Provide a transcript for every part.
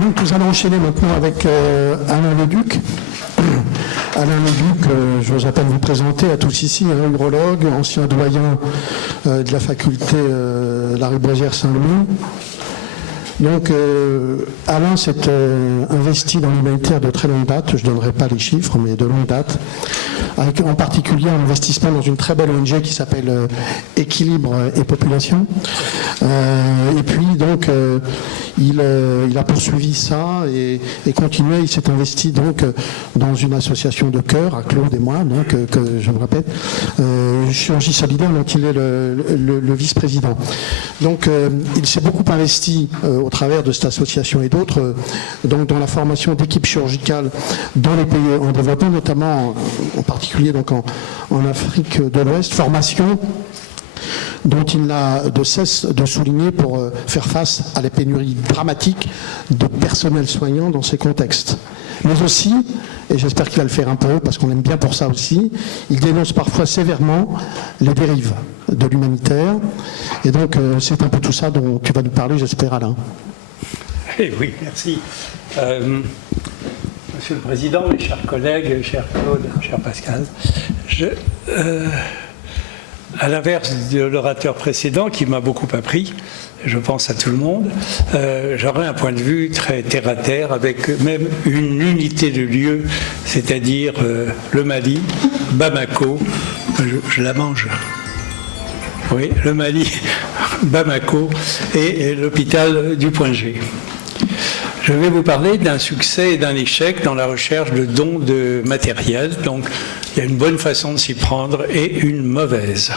Donc nous allons enchaîner maintenant avec Alain Leduc. Alain Leduc, je vous appelle vous présenter à tous ici, un urologue, ancien doyen de la faculté Lariboisière Saint-Louis. Donc Alain s'est investi dans l'humanitaire de très longue date, je ne donnerai pas les chiffres, mais de longue date, avec en particulier un investissement dans une très belle ONG qui s'appelle Équilibre et Population. Et puis donc il a poursuivi ça et continué. Il s'est investi donc dans une association de cœur à Claude et moi, donc, que je me répète, Chirurgie Solidaire, dont il est le vice-président. Donc il s'est beaucoup investi au travers de cette association et d'autres, donc dans la formation d'équipes chirurgicales dans les pays en développement, notamment en particulier donc en Afrique de l'Ouest, formation dont il n'a de cesse de souligner pour faire face à la pénurie dramatique de personnel soignant dans ces contextes. Mais aussi, et j'espère qu'il va le faire un peu, parce qu'on aime bien pour ça aussi, il dénonce parfois sévèrement les dérives de l'humanitaire. Et donc, c'est un peu tout ça dont tu vas nous parler, j'espère, Alain. Eh oui, merci. Monsieur le Président, mes chers collègues, cher Claude, cher Pascal, à l'inverse de l'orateur précédent qui m'a beaucoup appris, je pense à tout le monde, j'aurais un point de vue très terre-à-terre avec même une unité de lieu, c'est-à-dire le Mali, Bamako, je la mange. Oui, le Mali, Bamako et l'hôpital du Point G. Je vais vous parler d'un succès et d'un échec dans la recherche de dons de matériel. Donc, il y a une bonne façon de s'y prendre et une mauvaise.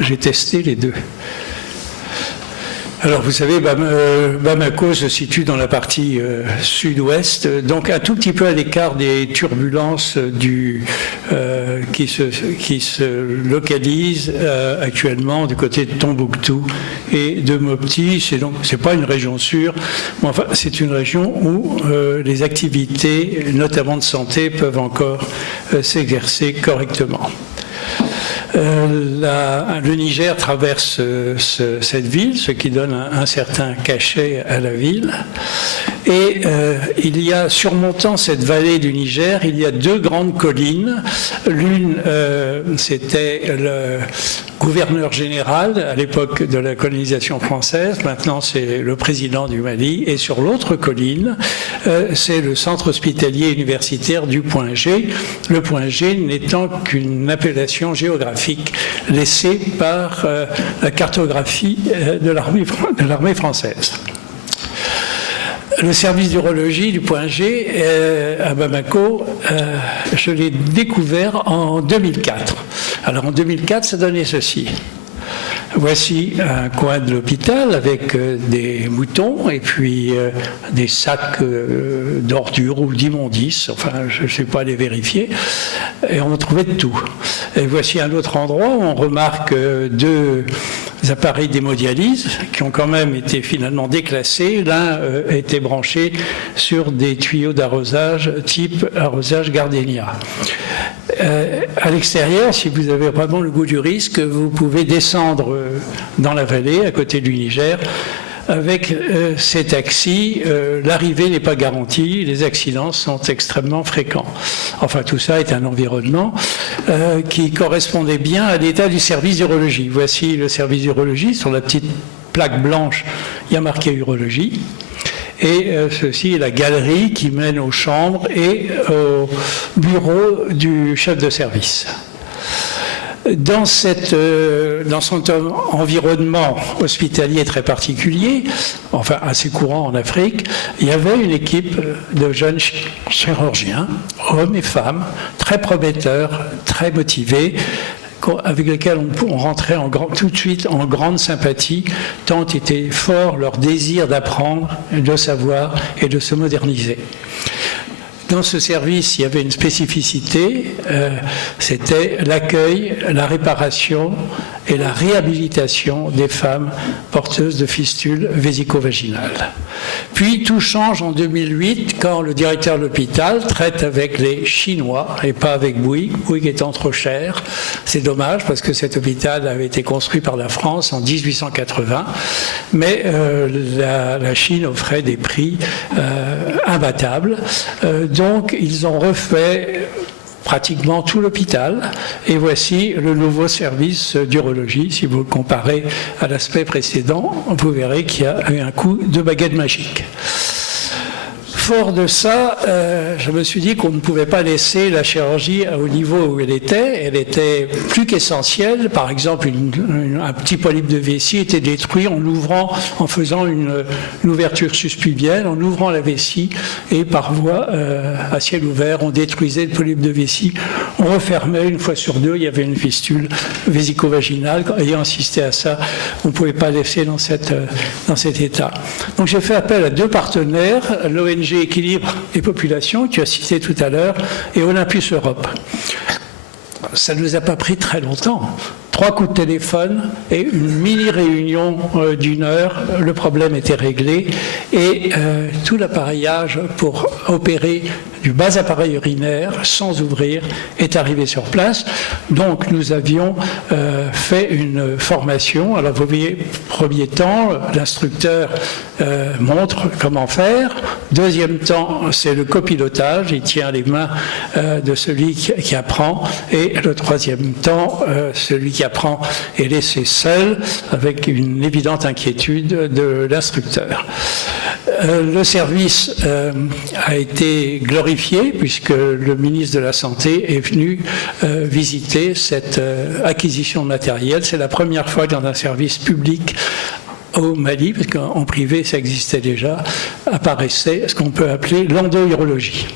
J'ai testé les deux. Alors, vous savez, Bamako se situe dans la partie sud-ouest, donc un tout petit peu à l'écart des turbulences qui se localisent actuellement du côté de Tombouctou et de Mopti. C'est pas une région sûre, mais enfin, c'est une région où les activités, notamment de santé, peuvent encore s'exercer correctement. Le Niger traverse cette ville, ce qui donne un certain cachet à la ville. Et il y a, surmontant cette vallée du Niger, il y a deux grandes collines. L'une, c'était le gouverneur général à l'époque de la colonisation française. Maintenant, c'est le président du Mali. Et sur l'autre colline, c'est le centre hospitalier universitaire du Point G. Le Point G n'étant qu'une appellation géographique laissée par la cartographie de l'armée française. Le service d'urologie du Point G à Bamako, je l'ai découvert en 2004. Alors en 2004, ça donnait ceci. Voici un coin de l'hôpital avec des moutons et puis des sacs d'ordures ou d'immondices, enfin je ne sais pas les vérifier, et on trouvait de tout. Et voici un autre endroit où on remarque deux appareils d'hémodialyse qui ont quand même été finalement déclassés. L'un était branché sur des tuyaux d'arrosage type arrosage Gardenia. À l'extérieur, si vous avez vraiment le goût du risque, vous pouvez descendre dans la vallée, à côté du Niger. Avec ces taxis, l'arrivée n'est pas garantie, les accidents sont extrêmement fréquents. Enfin, tout ça est un environnement qui correspondait bien à l'état du service d'urologie. Voici le service d'urologie, sur la petite plaque blanche, il y a marqué urologie. Et ceci est la galerie qui mène aux chambres et au bureau du chef de service. Dans son environnement hospitalier très particulier, enfin assez courant en Afrique, il y avait une équipe de jeunes chirurgiens, hommes et femmes, très prometteurs, très motivés, avec lesquels on rentrait tout de suite en grande sympathie, tant était fort leur désir d'apprendre, de savoir et de se moderniser. Dans ce service, il y avait une spécificité, c'était l'accueil, la réparation et la réhabilitation des femmes porteuses de fistules vésico-vaginales. Puis tout change en 2008 quand le directeur de l'hôpital traite avec les Chinois et pas avec Bouygues, Bouygues étant trop cher. C'est dommage parce que cet hôpital avait été construit par la France en 1880, mais la Chine offrait des prix imbattables. Donc ils ont refait pratiquement tout l'hôpital, et voici le nouveau service d'urologie. Si vous le comparez à l'aspect précédent, vous verrez qu'il y a eu un coup de baguette magique. Fort de ça, je me suis dit qu'on ne pouvait pas laisser la chirurgie au niveau où elle était. Elle était plus qu'essentielle. Par exemple, un petit polype de vessie était détruit en faisant une ouverture suspubienne, en ouvrant la vessie, et par voie à ciel ouvert, on détruisait le polype de vessie. On refermait une fois sur deux, il y avait une fistule vésico-vaginale. Ayant assisté à ça, on ne pouvait pas laisser dans cet état. Donc j'ai fait appel à deux partenaires, l'ONG Équilibre et Population, que tu as cité tout à l'heure, et Olympus Europe. Ça ne nous a pas pris très longtemps. 3 coups de téléphone et une mini-réunion d'1 heure, le problème était réglé, et tout l'appareillage pour opérer du bas appareil urinaire sans ouvrir est arrivé sur place. Donc nous avions fait une formation. Alors vous voyez, premier temps, l'instructeur montre comment faire. Deuxième temps, c'est le copilotage, il tient les mains de celui qui apprend. Et le troisième temps, celui qui apprend est laissé seul avec une évidente inquiétude de l'instructeur. Le service a été glorifié puisque le ministre de la Santé est venu visiter cette acquisition de matériel. C'est la première fois dans un service public au Mali, parce qu'en privé ça existait déjà, apparaissait ce qu'on peut appeler l'endourologie.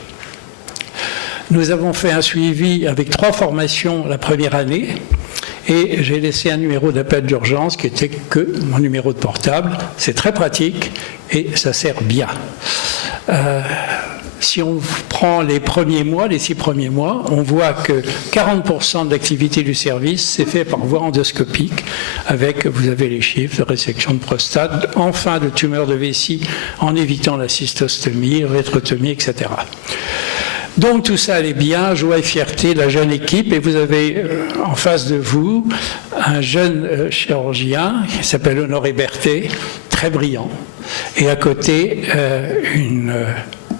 Nous avons fait un suivi avec 3 formations la première année, et j'ai laissé un numéro d'appel d'urgence qui était que mon numéro de portable. C'est très pratique et ça sert bien. Si on prend les premiers mois, les 6 premiers mois, on voit que 40% de l'activité du service s'est fait par voie endoscopique, avec, vous avez les chiffres, de résection de prostate, enfin de tumeurs de vessie, en évitant la cystostomie, rétrotomie, etc. Donc tout ça allait bien, joie et fierté, la jeune équipe, et vous avez en face de vous un jeune chirurgien qui s'appelle Honoré Berthet, très brillant, et à côté une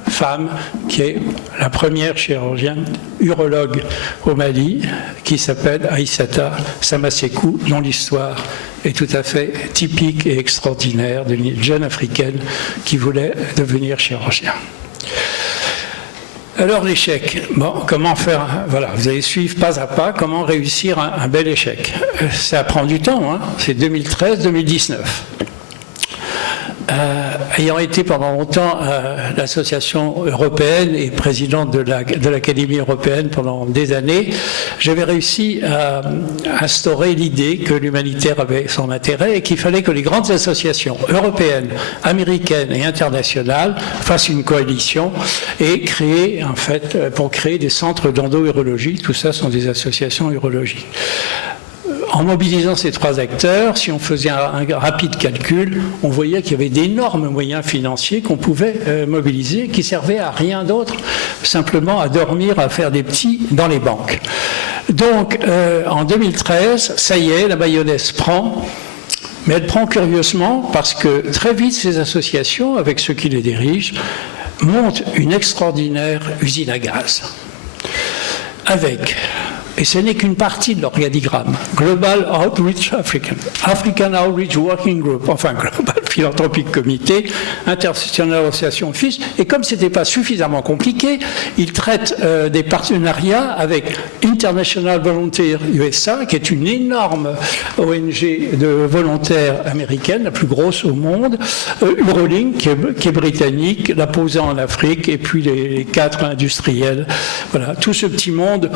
femme qui est la première chirurgienne urologue au Mali, qui s'appelle Aïssata Samasekou, dont l'histoire est tout à fait typique et extraordinaire d'une jeune africaine qui voulait devenir chirurgien. Alors l'échec, bon, comment faire, voilà, vous allez suivre pas à pas comment réussir un bel échec. Ça prend du temps, hein, c'est 2013-2019. Ayant été pendant longtemps à l'association européenne et présidente de l'Académie européenne pendant des années, j'avais réussi à instaurer l'idée que l'humanitaire avait son intérêt et qu'il fallait que les grandes associations européennes, américaines et internationales fassent une coalition et créer, en fait, pour créer des centres d'endourologie. Tout ça sont des associations urologiques. En mobilisant ces 3 acteurs, si on faisait un rapide calcul, on voyait qu'il y avait d'énormes moyens financiers qu'on pouvait mobiliser, qui servaient à rien d'autre, simplement à dormir, à faire des petits dans les banques. Donc, en 2013, ça y est, la mayonnaise prend, mais elle prend curieusement parce que très vite, ces associations, avec ceux qui les dirigent, montent une extraordinaire usine à gaz. Avec... Et ce n'est qu'une partie de l'organigramme. Global Outreach African Outreach Working Group, enfin Global Philanthropic Committee, International Association of Fils. Et comme ce n'était pas suffisamment compliqué, ils traitent des partenariats avec International Volunteer USA, qui est une énorme ONG de volontaires américaine, la plus grosse au monde, Eurolink, qui est britannique, la POSA en Afrique, et puis les 4 industriels. Voilà, tout ce petit monde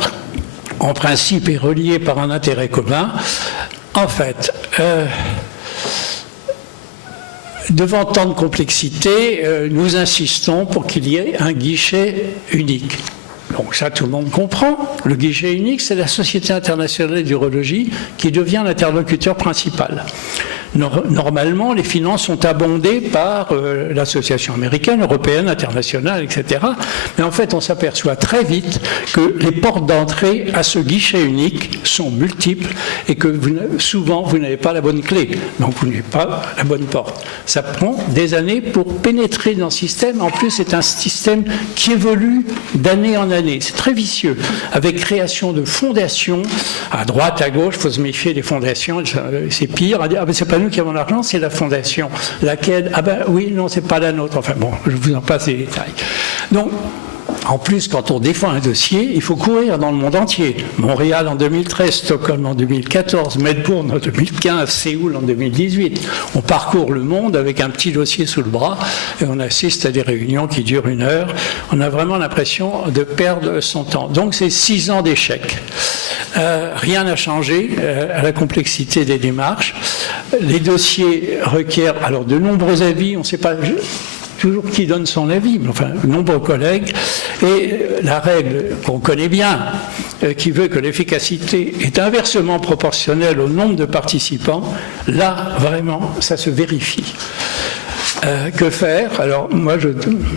en principe est relié par un intérêt commun. En fait, devant tant de complexité, nous insistons pour qu'il y ait un guichet unique. Donc ça, tout le monde comprend. Le guichet unique, c'est la Société internationale d'urologie qui devient l'interlocuteur principal. Normalement, les finances sont abondées par l'association américaine, européenne, internationale, etc. Mais en fait, on s'aperçoit très vite que les portes d'entrée à ce guichet unique sont multiples et que souvent, vous n'avez pas la bonne clé. Donc, vous n'avez pas la bonne porte. Ça prend des années pour pénétrer dans le système. En plus, c'est un système qui évolue d'année en année. C'est très vicieux, avec création de fondations à droite, à gauche. Il faut se méfier des fondations, c'est pire. Ah ben, c'est pas nous qui avons l'argent, c'est la fondation. Laquelle? Ah ben oui, non, c'est pas la nôtre. Enfin bon, je vous en passe les détails. Donc, en plus, quand on défend un dossier, il faut courir dans le monde entier. Montréal en 2013, Stockholm en 2014, Melbourne en 2015, Séoul en 2018. On parcourt le monde avec un petit dossier sous le bras et on assiste à des réunions qui durent 1 heure. On a vraiment l'impression de perdre son temps. Donc c'est 6 ans d'échec. Rien n'a changé à la complexité des démarches. Les dossiers requièrent alors de nombreux avis. On ne sait pas toujours qui donne son avis, mais enfin, nombreux collègues. Et la règle qu'on connaît bien, qui veut que l'efficacité est inversement proportionnelle au nombre de participants, là, vraiment, ça se vérifie. Que faire? Alors, moi,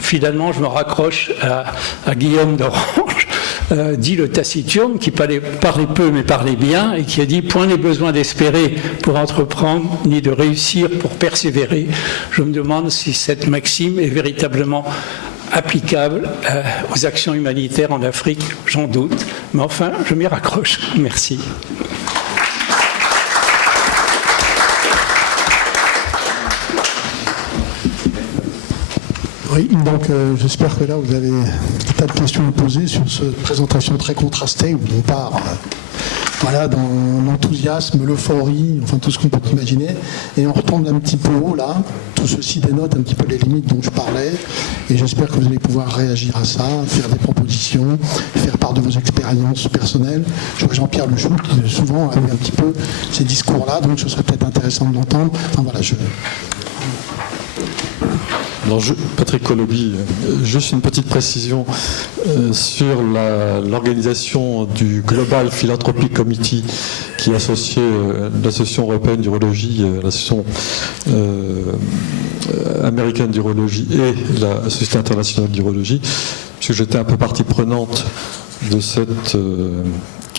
finalement, je me raccroche à Guillaume d'Orange, dit le taciturne, qui parlait peu mais parlait bien, et qui a dit « Point n'est besoin d'espérer pour entreprendre, ni de réussir pour persévérer ». Je me demande si cette maxime est véritablement applicable aux actions humanitaires en Afrique, j'en doute. Mais enfin, je m'y raccroche. Merci. Oui, donc j'espère que là vous avez des tas de questions à poser sur cette présentation très contrastée où on part voilà, dans l'enthousiasme, l'euphorie, enfin tout ce qu'on peut imaginer, et on retombe un petit peu haut là. Tout ceci dénote un petit peu les limites dont je parlais, et j'espère que vous allez pouvoir réagir à ça, faire des propositions, faire part de vos expériences personnelles. Je vois Jean-Pierre Lejoux qui souvent a eu un petit peu ces discours-là, donc ce serait peut-être intéressant de l'entendre. Enfin voilà, Alors, Patrick Colobi, juste une petite précision sur l'organisation du Global Philanthropic Committee qui est associé l'Association européenne d'urologie, l'Association américaine d'urologie et la Société internationale d'urologie, puisque j'étais un peu partie prenante de cette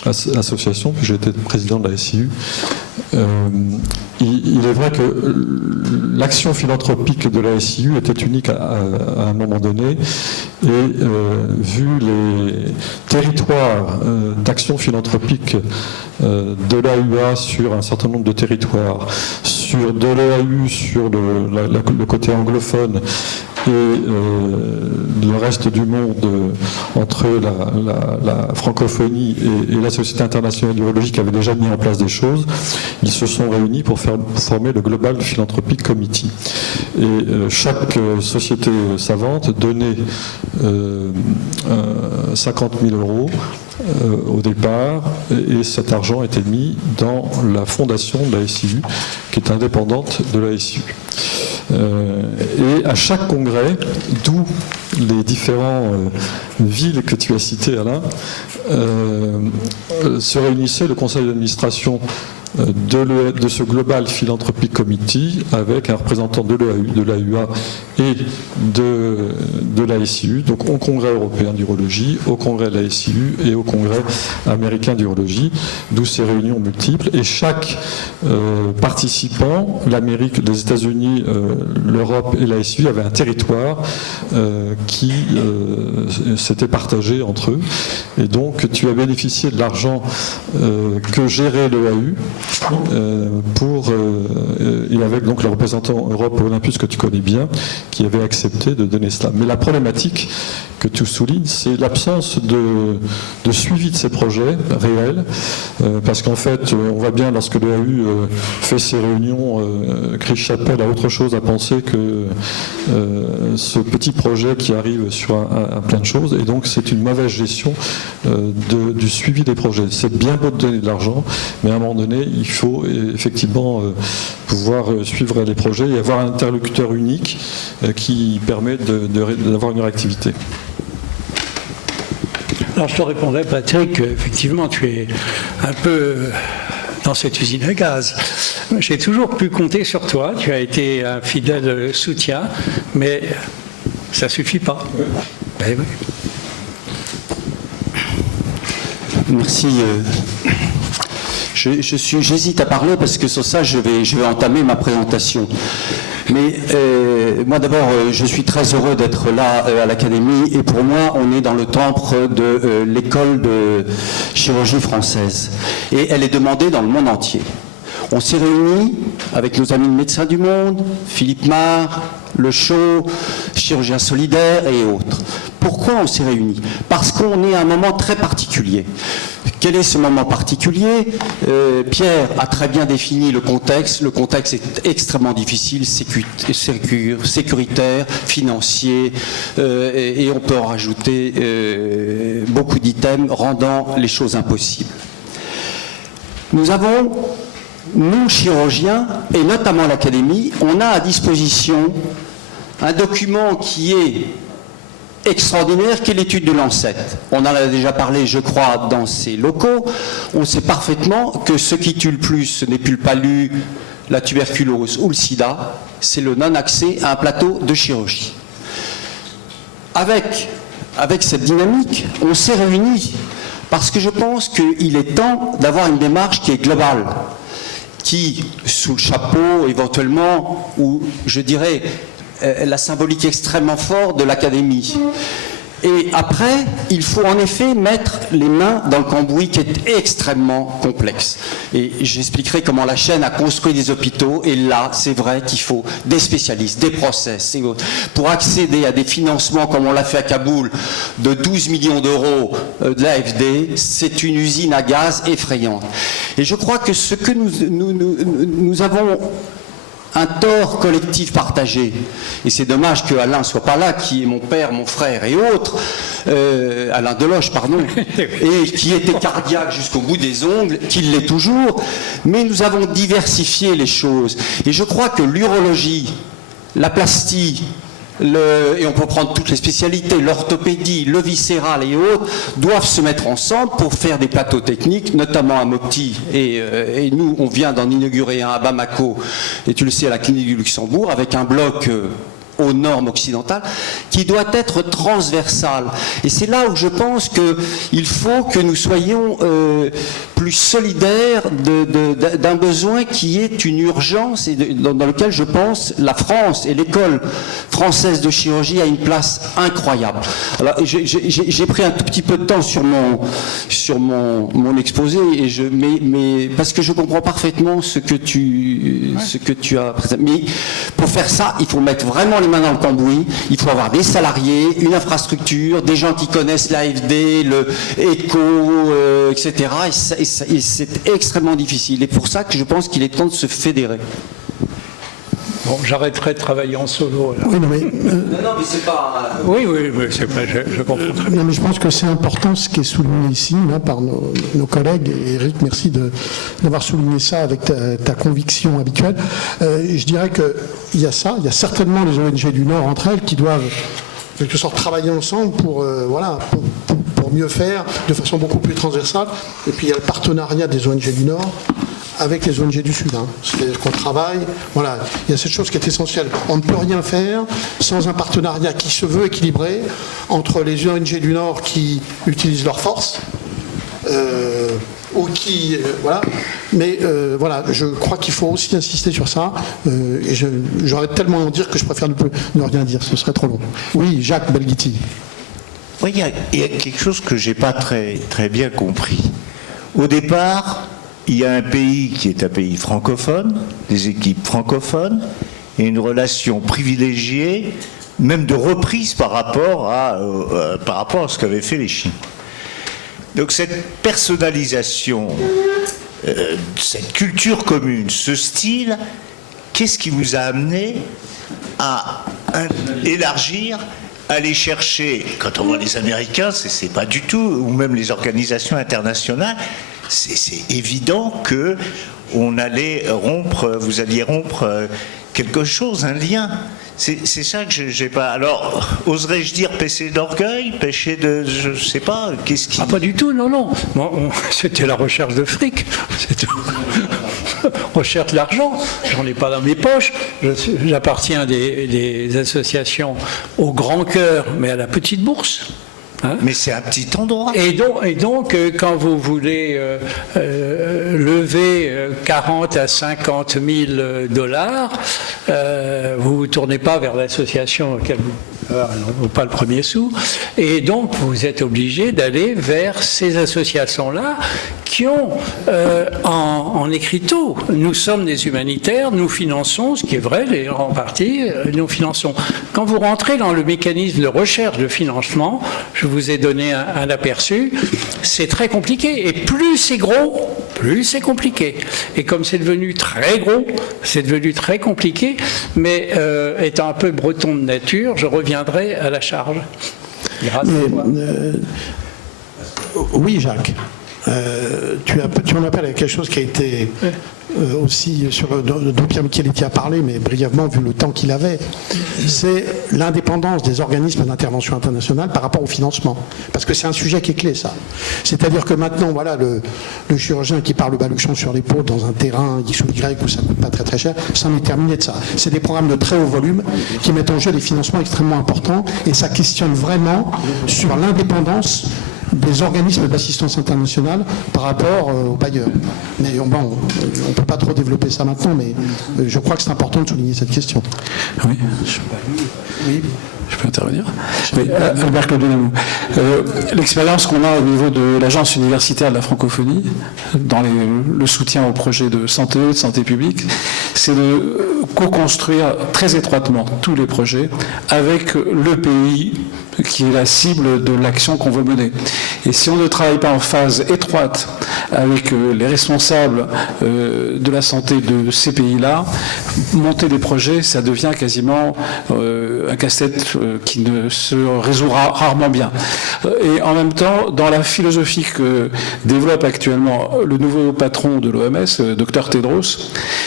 association, puis j'ai été président de la SIU. Il est vrai que l'action philanthropique de la SIU était unique à un moment donné, et vu les territoires d'action philanthropique de l'AUA sur un certain nombre de territoires, sur de l'EAU sur le côté anglophone, et le reste du monde entre la francophonie et la Société internationale d'urologie qui avait déjà mis en place des choses, ils se sont réunis pour former le Global Philanthropic Committee. Et chaque société savante donnait 50 000 € au départ, et cet argent était mis dans la fondation de la SIU, qui est indépendante de la SIU. Et à chaque congrès, d'où les différentes villes que tu as citées, Alain, se réunissait le conseil d'administration de ce Global Philanthropic Committee avec un représentant de l'EAU, de l'AUA et de la SIU, donc au Congrès européen d'urologie, au Congrès de la SIU et au Congrès américain d'urologie, d'où ces réunions multiples. Et chaque participant, l'Amérique, les États-Unis, l'Europe et la SIU avaient un territoire qui s'était partagé entre eux. Et donc tu as bénéficié de l'argent que gérait l'EAU et avec donc le représentant Europe Olympus que tu connais bien, qui avait accepté de donner cela. Mais la problématique que tu soulignes, c'est l'absence de suivi de ces projets réels, parce qu'en fait, on voit bien lorsque l'EAU fait ses réunions, Chris Chappell a autre chose à penser que ce petit projet qui arrive sur un plein de choses, et donc c'est une mauvaise gestion du suivi des projets. C'est bien beau de donner de l'argent, mais à un moment donné, il faut effectivement pouvoir suivre les projets et avoir un interlocuteur unique qui permet d'avoir une réactivité. Alors je te répondrai, Patrick, effectivement, tu es un peu dans cette usine à gaz. J'ai toujours pu compter sur toi, tu as été un fidèle soutien, mais ça ne suffit pas. Ben oui. Merci. J'hésite à parler parce que sur ça, je vais entamer ma présentation. Mais moi d'abord, je suis très heureux d'être là à l'Académie et pour moi, on est dans le temple de l'école de chirurgie française. Et elle est demandée dans le monde entier. On s'est réunis avec nos amis médecins du monde, Philippe Marr, Le Chau, chirurgiens solidaires et autres. Pourquoi on s'est réunis? Parce qu'on est à un moment très particulier. Quel est ce moment particulier? Pierre a très bien défini le contexte. Le contexte est extrêmement difficile, sécuritaire, financier, et on peut en rajouter beaucoup d'items rendant les choses impossibles. Nous avons, nous chirurgiens, et notamment l'Académie, on a à disposition un document qui est extraordinaire, qui est l'étude de Lancet. On en a déjà parlé, je crois, dans ces locaux. On sait parfaitement que ce qui tue le plus, ce n'est plus le palu, la tuberculose ou le sida, c'est le non-accès à un plateau de chirurgie. Avec cette dynamique, on s'est réunis parce que je pense qu'il est temps d'avoir une démarche qui est globale, qui, sous le chapeau éventuellement, ou je dirais la symbolique extrêmement forte de l'Académie. Et après, il faut en effet mettre les mains dans le cambouis qui est extrêmement complexe. Et j'expliquerai comment la chaîne a construit des hôpitaux. Et là, c'est vrai qu'il faut des spécialistes, des process. Pour accéder à des financements, comme on l'a fait à Kaboul, de 12 millions d'euros de l'AFD, c'est une usine à gaz effrayante. Et je crois que ce que nous avons un tort collectif partagé. Et c'est dommage que Alain ne soit pas là, qui est mon père, mon frère et autres, Alain Deloche, pardon, et qui était cardiaque jusqu'au bout des ongles, qu'il l'est toujours, mais nous avons diversifié les choses. Et je crois que l'urologie, la plastie, et on peut prendre toutes les spécialités, l'orthopédie, le viscéral et autres, doivent se mettre ensemble pour faire des plateaux techniques, notamment à Mopti. Et nous, on vient d'en inaugurer un à Bamako, et tu le sais, à la clinique du Luxembourg, avec un bloc aux normes occidentales, qui doit être transversal. Et c'est là où je pense qu'il faut que nous soyons plus solidaires d'un besoin qui est une urgence et dans lequel je pense la France et l'école française de chirurgie a une place incroyable. Alors j'ai pris un tout petit peu de temps sur mon exposé, mais parce que je comprends parfaitement ce que tu as présenté. Mais pour faire ça, il faut mettre vraiment les mains dans le cambouis, il faut avoir des salariés, une infrastructure, des gens qui connaissent l'AFD, le ECO, etc. Et c'est extrêmement difficile. Et pour ça que je pense qu'il est temps de se fédérer. Bon, j'arrêterai de travailler en solo. Alors. Oui, non, mais, non, mais c'est pas... Oui, c'est pas, je comprends très bien. non, mais je pense que c'est important ce qui est souligné ici là, par nos collègues. Et Eric, merci d'avoir souligné ça avec ta conviction habituelle. Je dirais qu'il y a ça, il y a certainement les ONG du Nord entre elles qui doivent en quelque sorte travailler ensemble pour mieux faire de façon beaucoup plus transversale. Et puis il y a le partenariat des ONG du Nord avec les ONG du Sud. C'est-à-dire qu'on travaille, voilà, il y a cette chose qui est essentielle. On ne peut rien faire sans un partenariat qui se veut équilibré entre les ONG du Nord qui utilisent leurs forces, ou qui... voilà. Mais voilà, je crois qu'il faut aussi insister sur ça. Et j'aurais tellement à en dire que je préfère ne rien dire, ce serait trop long. Oui, Jacques Belghiti. Oui, il y a quelque chose que je n'ai pas très bien compris. Au départ, il y a un pays qui est un pays francophone, des équipes francophones, et une relation privilégiée, même de reprise par rapport à ce qu'avaient fait les Chinois. Donc cette personnalisation, cette culture commune, ce style, qu'est-ce qui vous a amené à élargir, aller chercher, quand on voit les Américains, c'est pas du tout, ou même les organisations internationales, c'est évident que on allait rompre, vous alliez rompre quelque chose, un lien. C'est ça que je n'ai pas. Alors, oserais-je dire péché d'orgueil, péché de, je sais pas, qu'est-ce qui... Ah, pas du tout, non, non. Bon, c'était la recherche de fric. C'est tout. Recherche l'argent. J'en ai pas dans mes poches. J'appartiens des associations au grand cœur, mais à la petite bourse. Hein? Mais c'est un petit endroit. Et donc, quand vous voulez lever 40 à 50 000 dollars, vous ne vous tournez pas vers l'association auquel vous n'avez pas le premier sou. Et donc, vous êtes obligé d'aller vers ces associations-là qui ont en écriteau. Nous sommes des humanitaires, nous finançons, ce qui est vrai en partie, nous finançons. Quand vous rentrez dans le mécanisme de recherche de financement, je vous ai donné un aperçu, c'est très compliqué. Et plus c'est gros, plus c'est compliqué. Et comme c'est devenu très gros, c'est devenu très compliqué, mais étant un peu breton de nature, je reviendrai à la charge. Grâce à moi. Oui, Jacques. Tu en appelles à quelque chose qui a été aussi dont Pierre Micheletti a parlé, mais brièvement vu le temps qu'il avait, c'est l'indépendance des organismes d'intervention internationale par rapport au financement. Parce que c'est un sujet qui est clé, ça. C'est-à-dire que maintenant, voilà, le chirurgien qui parle le baluchon sur l'épaule dans un terrain X ou Y où ça ne coûte pas très très cher, ça en est terminé de ça. C'est des programmes de très haut volume qui mettent en jeu des financements extrêmement importants et ça questionne vraiment sur l'indépendance des organismes d'assistance internationale par rapport aux bailleurs. Mais on ne peut pas trop développer ça maintenant, mais je crois que c'est important de souligner cette question. Oui. Je peux intervenir. Oui, Albert Claude Delamou. L'expérience qu'on a au niveau de l'Agence universitaire de la francophonie, dans le soutien aux projets de santé publique, c'est de co-construire très étroitement tous les projets avec le pays qui est la cible de l'action qu'on veut mener. Et si on ne travaille pas en phase étroite avec les responsables de la santé de ces pays-là, monter des projets, ça devient quasiment un casse-tête qui ne se résoudra rarement bien. Et en même temps, dans la philosophie que développe actuellement le nouveau patron de l'OMS, Dr Tedros,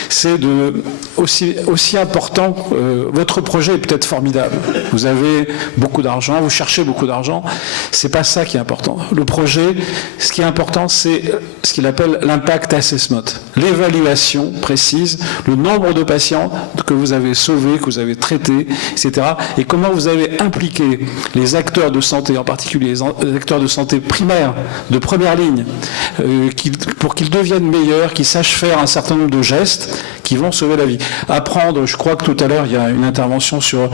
c'est aussi important, votre projet est peut-être formidable, vous avez beaucoup d'argent, vous cherchez beaucoup d'argent, c'est pas ça qui est important. Le projet, ce qui est important, c'est ce qu'il appelle l'impact assessment, l'évaluation précise, le nombre de patients que vous avez sauvés, que vous avez traités, etc. Et comment vous avez impliqué les acteurs de santé, en particulier les acteurs de santé primaires, de première ligne, pour qu'ils deviennent meilleurs, qu'ils sachent faire un certain nombre de gestes qui vont sauver la vie. Apprendre, je crois que tout à l'heure, il y a une intervention sur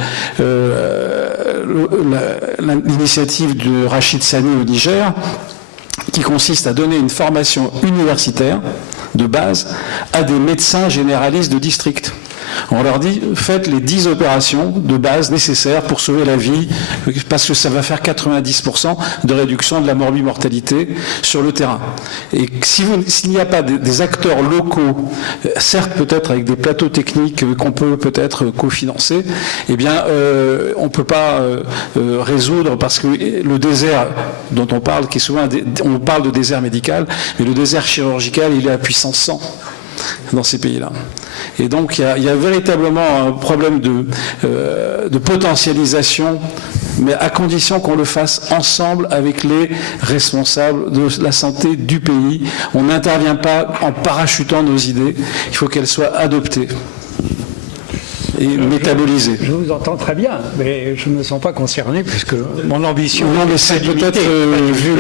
l'initiative de Rachid Sani au Niger, qui consiste à donner une formation universitaire de base à des médecins généralistes de district. On leur dit, faites les 10 opérations de base nécessaires pour sauver la vie, parce que ça va faire 90% de réduction de la morbimortalité sur le terrain. Et s'il n'y a pas des acteurs locaux, certes peut-être avec des plateaux techniques qu'on peut peut-être cofinancer, eh bien on ne peut pas résoudre, parce que le désert dont on parle, qui est souvent on parle de désert médical, mais le désert chirurgical, il est à puissance 100 dans ces pays-là. Et donc il y a véritablement un problème de potentialisation, mais à condition qu'on le fasse ensemble avec les responsables de la santé du pays. On n'intervient pas en parachutant nos idées, il faut qu'elles soient adoptées et métabolisées. Je vous entends très bien, mais je ne me sens pas concerné puisque mon ambition... Non, mais c'est peut-être, vu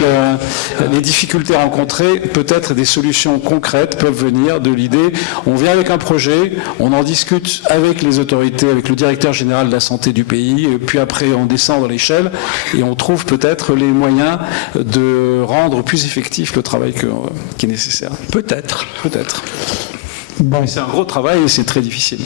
les difficultés rencontrées, peut-être des solutions concrètes peuvent venir de l'idée, on vient avec un projet, on en discute avec les autorités, avec le directeur général de la santé du pays, et puis après on descend dans l'échelle et on trouve peut-être les moyens de rendre plus effectif le travail qui est nécessaire. Peut-être. Peut-être. Bon. C'est un gros travail et c'est très difficile.